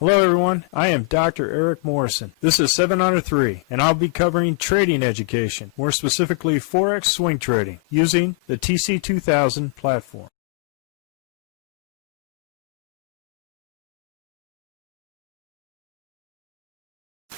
Hello everyone, I am Dr. Eric Morrison. This is 7 Under 3, and I'll be covering trading education, more specifically Forex swing trading, using the TC2000 platform.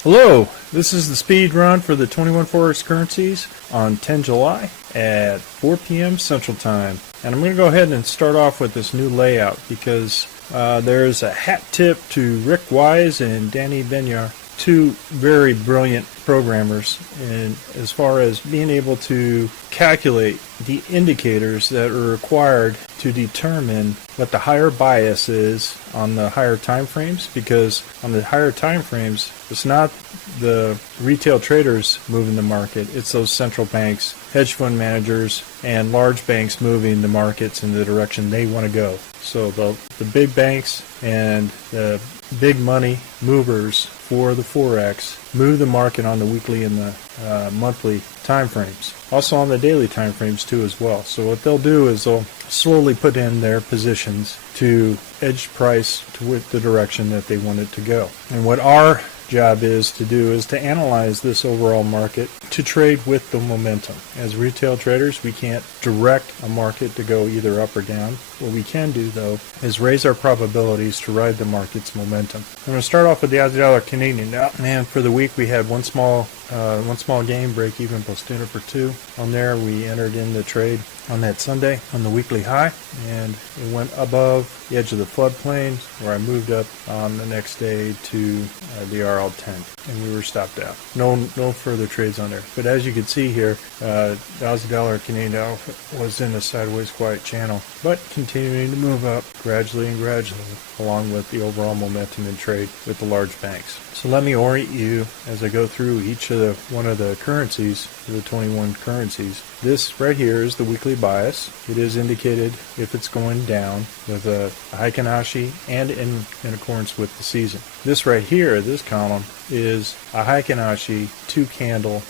Hello, this is the speed run for the 21 Forex currencies on 10 July at 4 p.m. Central Time. And I'm going to go ahead and start off with this new layout because there's a hat tip to Rick Wise and Danny Benyar, two very brilliant programmers, and as far as being able to calculate the indicators that are required to determine what the higher bias is on the higher time frames, because on the higher time frames it's not the retail traders moving the market, it's those central banks, hedge fund managers, and large banks moving the markets in the direction they want to go. So the big banks and the big money movers for the Forex move the market on the weekly and the monthly time frames. Also on the daily time frames too as well. So what they'll do is they'll slowly put in their positions to edge price to the direction that they want it to go. And what our job is to do is to analyze this overall market to trade with the momentum. As retail traders, we can't direct a market to go either up or down. What we can do though is raise our probabilities to ride the market's momentum. I'm going to start off with the Aussie dollar Canadian now, and for the week we had one small game, break even plus tuna for 2. On there we entered in the trade on that Sunday on the weekly high, and it went above the edge of the floodplain where I moved up on the next day to the RL10, and we were stopped out. No further trades on there. But as you can see here, the Aussie dollar Canadian dollar was in a sideways quiet channel, but continuing to move up gradually along with the overall momentum in trade with the large banks. So let me orient you as I go through each of one of the currencies, the 21 currencies. This right here is the weekly bias. It is indicated if it's going down with a Heikin-Ashi and in accordance with the season. This right here, this column, is a Heikin-Ashi two candle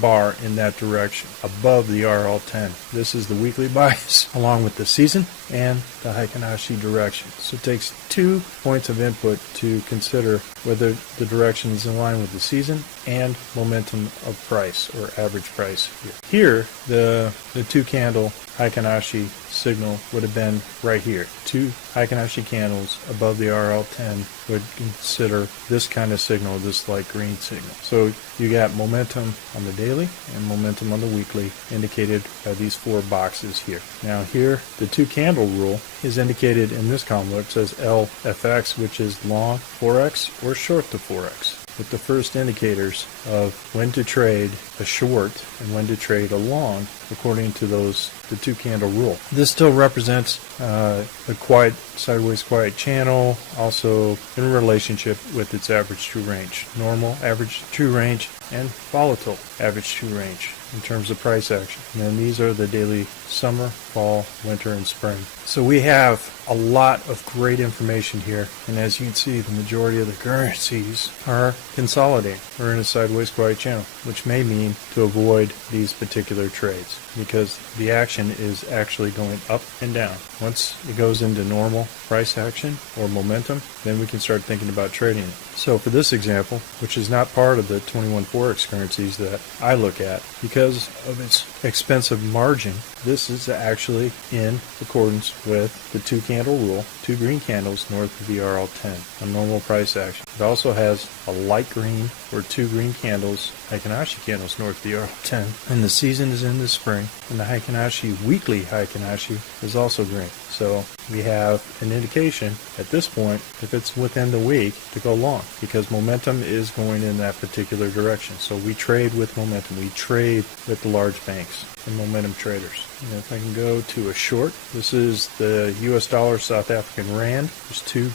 bar in that direction above the RL10. This is the weekly bias along with the season and the Heikin-Ashi direction. So it takes 2 points of input to consider whether the direction is in line with the season and momentum of price or average price here. Here, the two candle Heikin-Ashi signal would have been right here. 2 Heikin-Ashi candles above the RL10 would consider this kind of signal, this light green signal. So you got momentum on the daily and momentum on the weekly indicated by these 4 boxes here. Now here, the 2 candle rule is indicated in this column where it says LFX, which is long Forex or short the Forex, with the first indicators of when to trade a short and when to trade a long according to the 2 candle rule. This still represents the quiet, sideways quiet channel, also in relationship with its average true range. Normal average true range and volatile average true range in terms of price action. And then these are the daily summer, fall, winter, and spring. So we have a lot of great information here, and as you can see, the majority of the currencies are consolidating or in a sideways quiet channel, which may mean to avoid these particular trades because the action is actually going up and down. Once it goes into normal price action or momentum, then we can start thinking about trading it. So for this example, which is not part of the 21 Forex currencies that I look at because of its expensive margin, this is actually in accordance with the 2 candle rule, 2 green candles north of the RL10, a normal price action. It also has a light green or 2 green candles, Heikin-Ashi candles north of the RL10, and the season is in the spring, and the Heikin-Ashi weekly Heikin-Ashi is also green. So we have an indication at this point, if it's within the week, to go long because momentum is going in that particular direction. So we trade with momentum. We trade with the large banks and momentum traders. And if I can go to a short, this is the US dollar South African rand. There's 2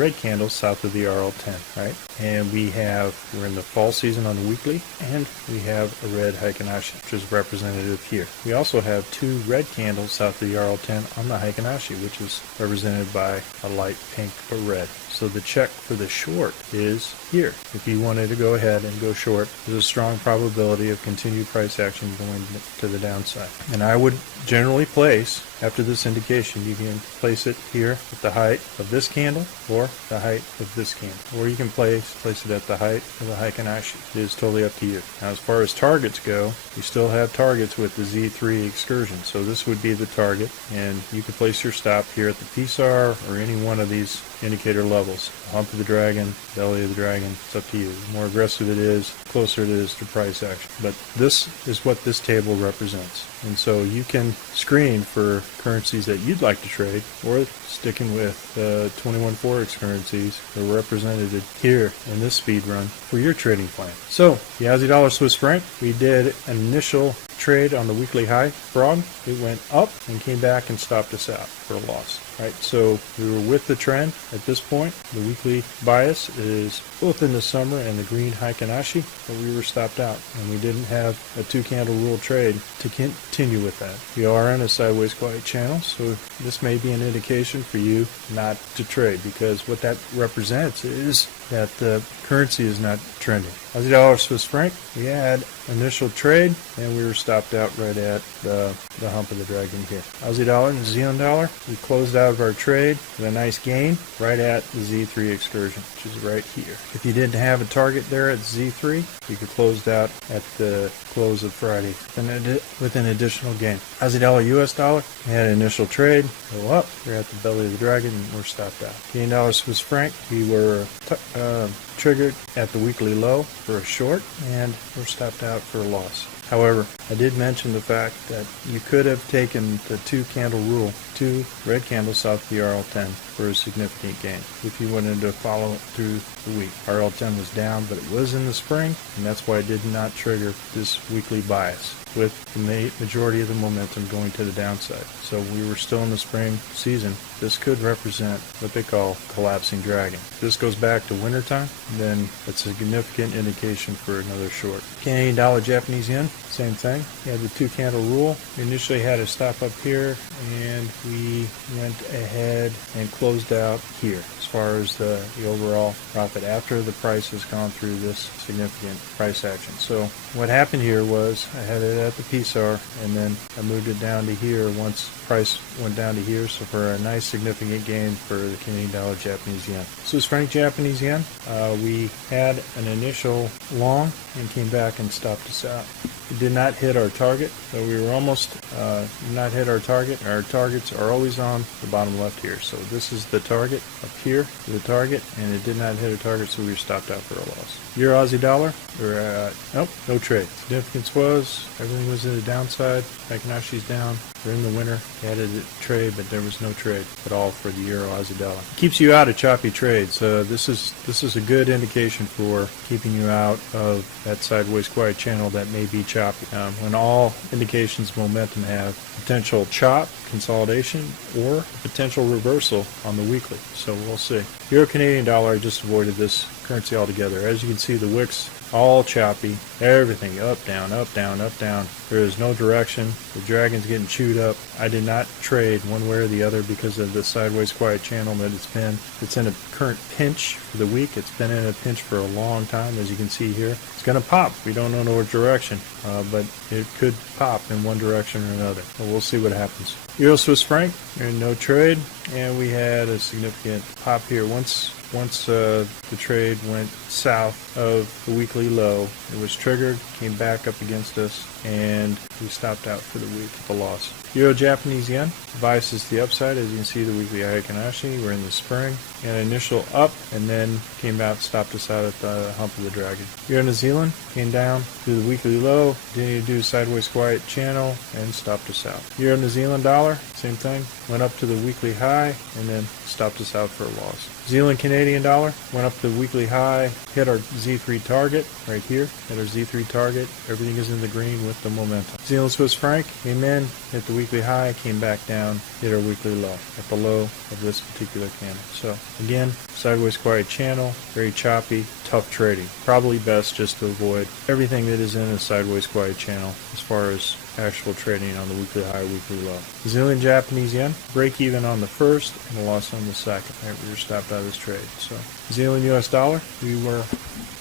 red candles south of the RL10, right? And we're in the fall season on the weekly, and we have a red Heikin-Ashi, which is representative here. We also have 2 red candles south of the RL10 on the Heikin-Ashi, which is represented by a light pink or red. So the check for the short is here. If you wanted to go ahead and go short, there's a strong probability of continued price action going to the downside. And I would generally place After this indication, you can place it here at the height of this candle or the height of this candle. Or you can place it at the height of the Heikin Ashi. It is totally up to you. Now, as far as targets go, you still have targets with the Z3 excursion. So this would be the target, and you can place your stop here at the PSAR or any one of these indicator levels. Hump of the dragon, belly of the dragon, it's up to you. The more aggressive it is, the closer it is to price action. But this is what this table represents. And so you can screen for currencies that you'd like to trade, or sticking with 21 Forex currencies that are represented here in this speed run for your trading plan. So the Aussie dollar Swiss franc, we did an initial trade on the weekly high fraud. It went up and came back and stopped us out for a loss. Right, so we were with the trend at this point. The weekly bias is both in the summer and the green Heikin Ashi, but we were stopped out, and we didn't have a 2-candle rule trade to continue with that. We are in a sideways quiet channel, so this may be an indication for you not to trade, because what that represents is that the currency is not trending. Aussie dollar Swiss franc, we had initial trade, and we were stopped out right at the hump of the dragon here. Aussie dollar and New Zealand dollar, we closed out of our trade with a nice gain right at the Z3 excursion, which is right here. If you didn't have a target there at Z3, you could close out at the close of Friday with an additional gain. Aussie dollar US dollar, we had an initial trade, go up, we're at the belly of the dragon, and we're stopped out. Canadian dollar Swiss franc, we were triggered at the weekly low for a short, and we're stopped out for a loss. However, I did mention the fact that you could have taken the 2-candle rule, 2 red candles south of the RL10 for a significant gain if you wanted to follow it through the week. RL10 was down, but it was in the spring, and that's why it did not trigger this weekly bias, with the majority of the momentum going to the downside. So we were still in the spring season. This could represent what they call collapsing dragon. If this goes back to wintertime, then it's a significant indication for another short. Canadian dollar Japanese yen, same thing. We had the 2-candle rule. We initially had a stop up here, and we went ahead and closed out here as far as the overall profit after the price has gone through this significant price action. So what happened here was I had it at the PSAR, and then I moved it down to here once price went down to here, so for a nice significant gain for the Canadian dollar Japanese yen. Swiss franc Japanese yen, we had an initial long and came back and stopped us out. It did not hit our target, so we were almost not hit our target. Our targets are always on the bottom left here. So this is the target up here, the target, and it did not hit a target, so we were stopped out for a loss. Euro Aussie dollar, we're at, nope, no trade. Significance was, everything was in the downside. Heikin Ashi's down. We're in the winter. We had a trade, but there was no trade at all for the Euro Aussie dollar. Keeps you out of choppy trades. This is a good indication for keeping you out of that sideways quiet channel that may be choppy. When all indications of momentum have potential chop, consolidation, or potential reversal on the weekly. So we'll see. Euro Canadian dollar, I just avoided this currency altogether. As you can see, the wicks all choppy, everything up, down, up, down, up, down. There is no direction. The dragon's getting chewed up. I did not trade one way or the other because of the sideways quiet channel that it's been. It's in a current pinch for the week. It's been in a pinch for a long time, as you can see here. It's going to pop. We don't know which direction, but it could pop in one direction or another. But we'll see what happens. Euro Swiss franc, no trade, and we had a significant pop here. Once the trade went south of the weekly low, it was triggered, came back up against us, and we stopped out for the week with a loss. Euro Japanese yen, bias is the upside. As you can see, the weekly Heikin Ashi, we're in the spring, and initial up, and then came out, stopped us out at the hump of the dragon. Euro New Zealand came down to the weekly low, continued to do sideways quiet channel, and stopped us out. Euro New Zealand dollar, same thing, went up to the weekly high, and then stopped us out for a loss. New Zealand Canadian dollar went up to the weekly high, hit our Z3 target right here, hit our Z3 target. Everything is in the green with the momentum. New Zealand Swiss franc came in, hit the weekly high, came back down, hit our weekly low at the low of this particular candle. So again, sideways quiet channel, very choppy. tough trading. Probably best just to avoid everything that is in a sideways quiet channel as far as actual trading on the weekly high, weekly low. Brazilian Japanese yen, break even on the first and a loss on the second. Right, we were stopped out of this trade. So Brazilian US dollar, we were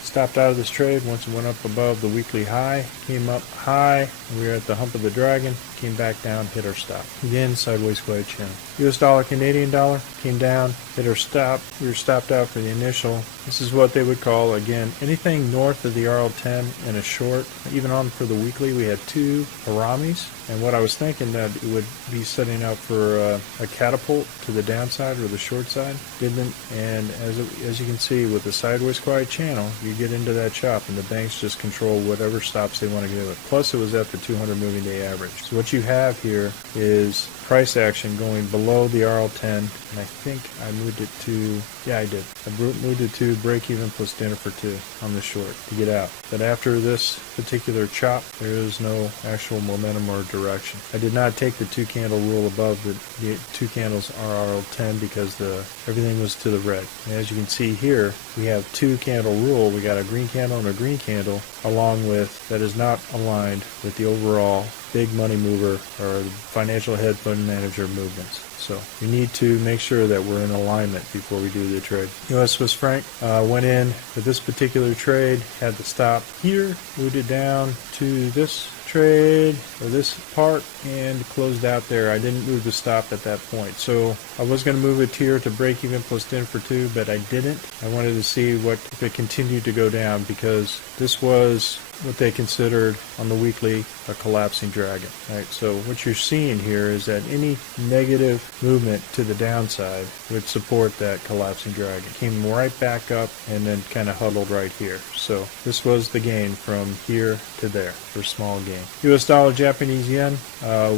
stopped out of this trade once it went up above the weekly high, came up high, and we were at the hump of the dragon, came back down, hit our stop. Again, sideways quiet channel. US dollar, Canadian dollar, came down, hit our stop. We were stopped out for the initial. This is what they would call, again, anything north of the RL10 and a short. Even on for the weekly, we had two haramis. And what I was thinking that it would be setting up for a catapult to the downside or the short side, didn't. And as you can see, with the sideways quiet channel, you get into that chop, and the banks just control whatever stops they want to give it. Plus, it was at the 200 moving day average. So what you have here is price action going below the RL10, and I think I moved it to, yeah, I did. I moved it to break even plus dinner for two on the short to get out. But after this particular chop, there is no actual momentum or direction. I did not take the two candle rule above the two candles RL10 because everything was to the red. And as you can see here, we have two candle rule. We got a green candle and a green candle, along with that is not aligned with the overall big money mover or financial head fund manager movements. So we need to make sure that we're in alignment before we do the trade. US Swiss franc went in with this particular trade, had the stop here, moved it down to this trade or this part and closed out there. I didn't move the stop at that point. So I was going to move it here to break even plus 10 for 2, but I didn't. I wanted to see what if it continued to go down because this was what they considered on the weekly a collapsing dragon. Right? So what you're seeing here is that any negative movement to the downside would support that collapsing dragon. Came right back up and then kind of huddled right here. So this was the gain from here to there for small gain. US dollar, Japanese yen,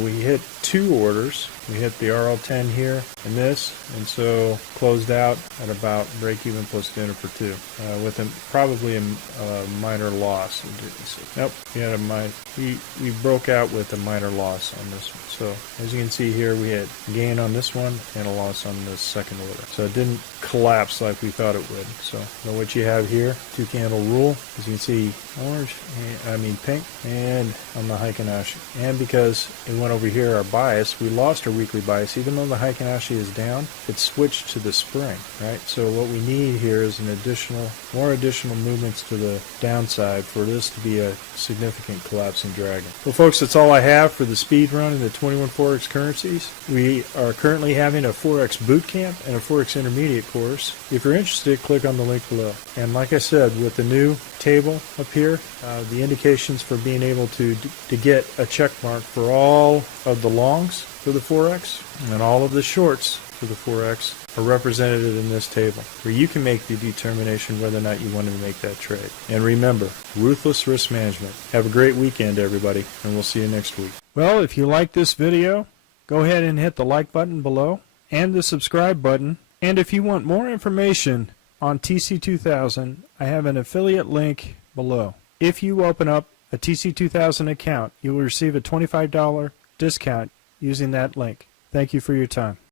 we hit two orders. We hit the RL10 here and this, and so closed out at about break even plus dinner for two, with probably a minor loss. Nope, we broke out with a minor loss on this one. So as you can see here, we had gain on this one and a loss on the second order. So it didn't collapse like we thought it would. So what you have here, two candle rule, as you can see, pink, and on the Heikinashi. And because it went over here, our bias, we lost our weekly bias. Even though the Heikinashi is down, it switched to the spring, right? So what we need here is more additional movements to the downside for this to be a significant collapsing dragon. Well, folks, that's all I have for the speed run in the 21 Forex currencies. We are currently having a Forex boot camp and a Forex intermediate course. If you're interested, click on the link below. And like I said, with the new table up here, the indications for being able to get a check mark for all of the longs for the Forex and all of the shorts for the Forex are represented in this table, where you can make the determination whether or not you want to make that trade. And remember, ruthless risk management. Have a great weekend, everybody, and we'll see you next week. Well, if you like this video, go ahead and hit the like button below and the subscribe button. And if you want more information on TC2000, I have an affiliate link below. If you open up a TC2000 account, you will receive a $25 discount using that link. Thank you for your time.